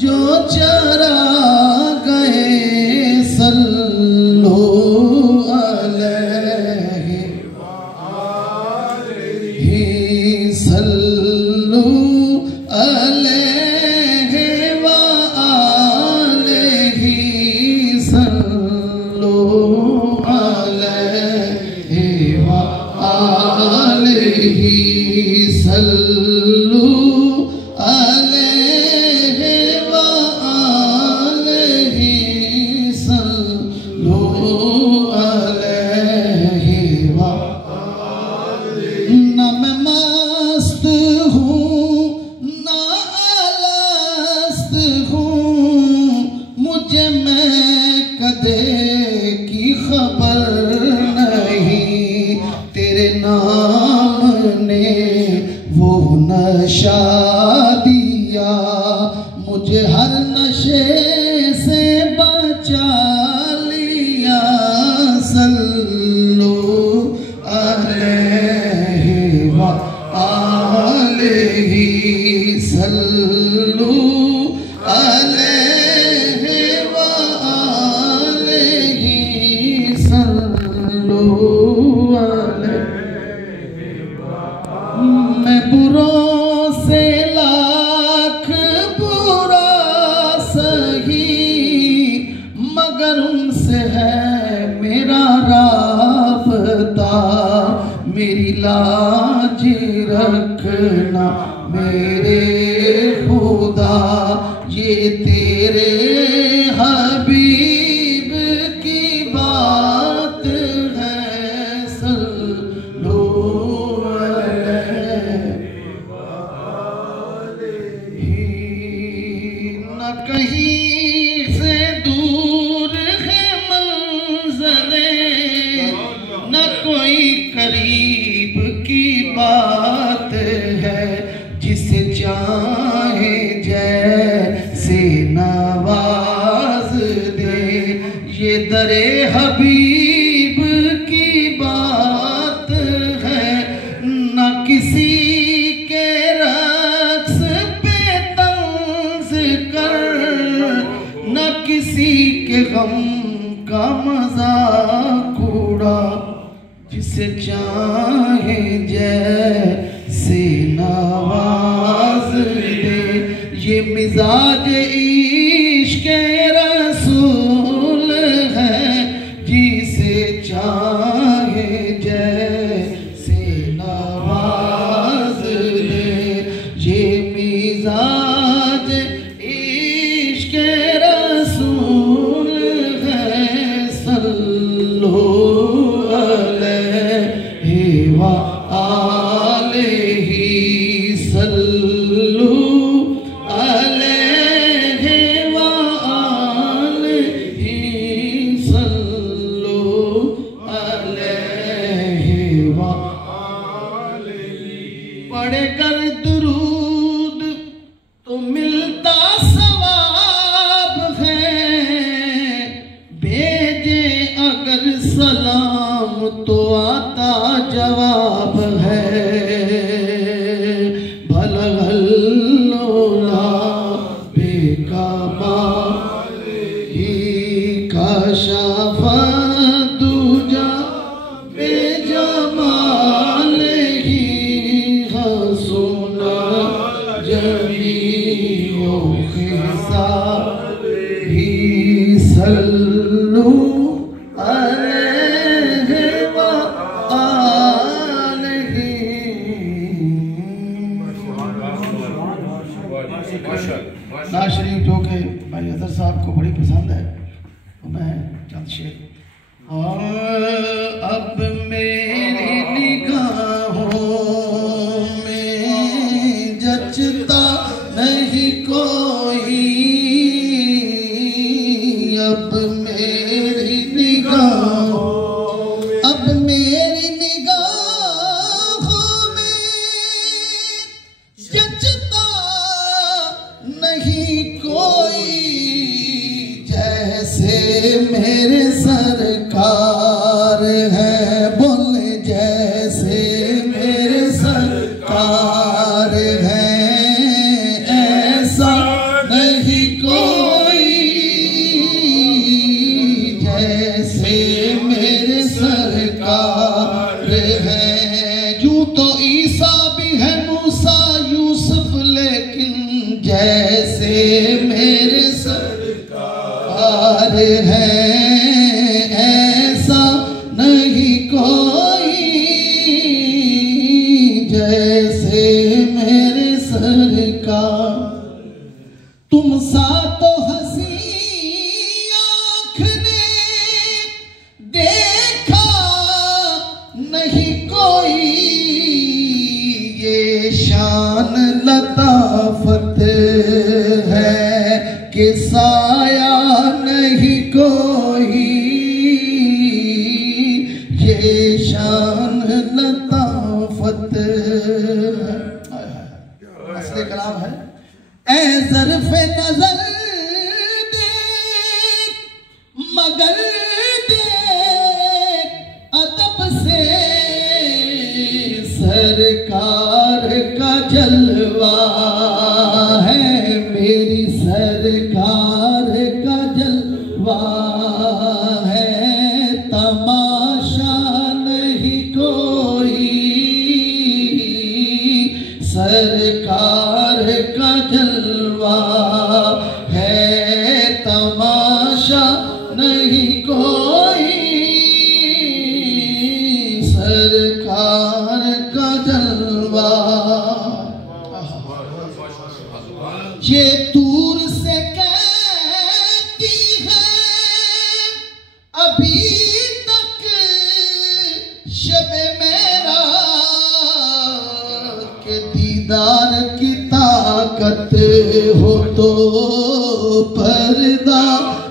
जो चरा गए सल उनसे है मेरा राबता, मेरी लाज रखना मेरे खुदा, ये तेरे हबीब की बात है। सल्लो न कहीं से दूर है मंज़िले, न कोई करीब की बात है, जिसे चाहे जैसे नवाज दे, ये दरे हबीब की बात है। न किसी के रक्स पे तंज कर, न किसी के गम का मजाक उड़ा, जिसे चाहे जैसे नवाज दे, ये मिजाज इश्क़ रसूल है, जिसे चाहे जैसे नवाज दे, ये मिजाज इश्क़ रसूल है। सल्लो पढ़े कर दुरूद तो मिलता सवाब है, भेजे अगर सलाम तो आता जवाब है। भलगल्लोला बेकमाल ही कशफ़ दुजा बेजमाल ही हसुना जमीओ खिसाल ही। सल्लू अलैहि व आलिहि। नाज़ शरीफ जो कि भाई अज़हर साहब को बड़ी पसंद है, तो मैं चंद शेर। अब मेरी निगाहों में जचता नहीं कोई, अब मेरी निगाहों में जचता नहीं कोई, जैसे मेरे सरकार है। बोले जैसे मेरे सरकार है, ऐसा नहीं कोई, जैसे मेरे सरकार है। यूं तो ईसा भी है, मूसा यूसुफ, लेकिन जैसे मेरे सरकार है, ऐसा नहीं कोई, जैसे मेरे सरकार। तुम सा तो हंसी आँख ने देखा नहीं कोई, ये शान लताफत है कि साया नहीं कोई, ये शान लताफत है। असली कलाम है। ऐ ज़र्फ़े नज़र देख मगर देख अदब से, सरकार का जलवा है, मेरी सरकार का जलवा है। तमाशा नहीं कोई, सरकार का जलवा अभी तक शबे मेरा के दीदार की ताकत हो तो पर्दा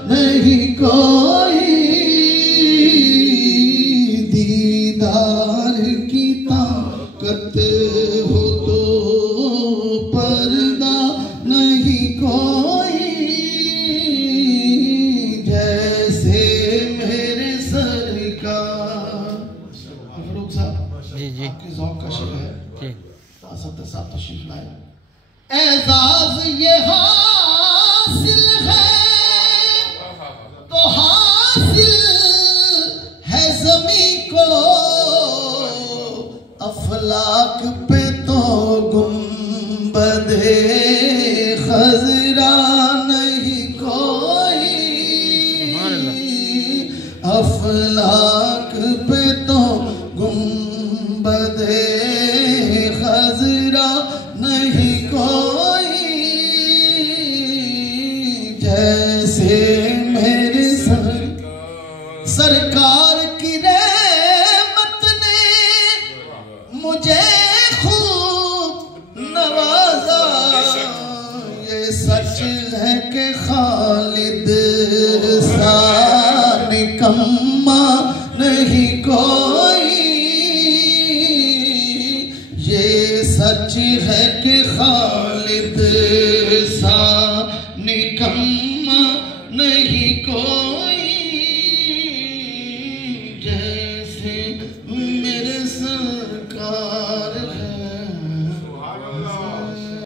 नहीं कोई, दीदार की ताकत हो तो पर्दा नहीं कोई, जैसे मेरे सरकार। फरूक साहब जी जी आपके ज़ौक़ का शेर है जी। सत्तर साहब तशरीफ लाए। एजाज ये हासिल है तो हासिल है ज़मीं को, अफलाक पे तो गुंबदे खज़रा नहीं कोई, अफलाक पे तो गुंबदे खज़रा नहीं कोई, जैसे मेरे सरकार की रहमत ने मुझे खूब नवाजा। ये सच है कि खालिद सा निकम्मा नहीं कोई, ये सच है कि खालिद सा निकम्मा नहीं कोई,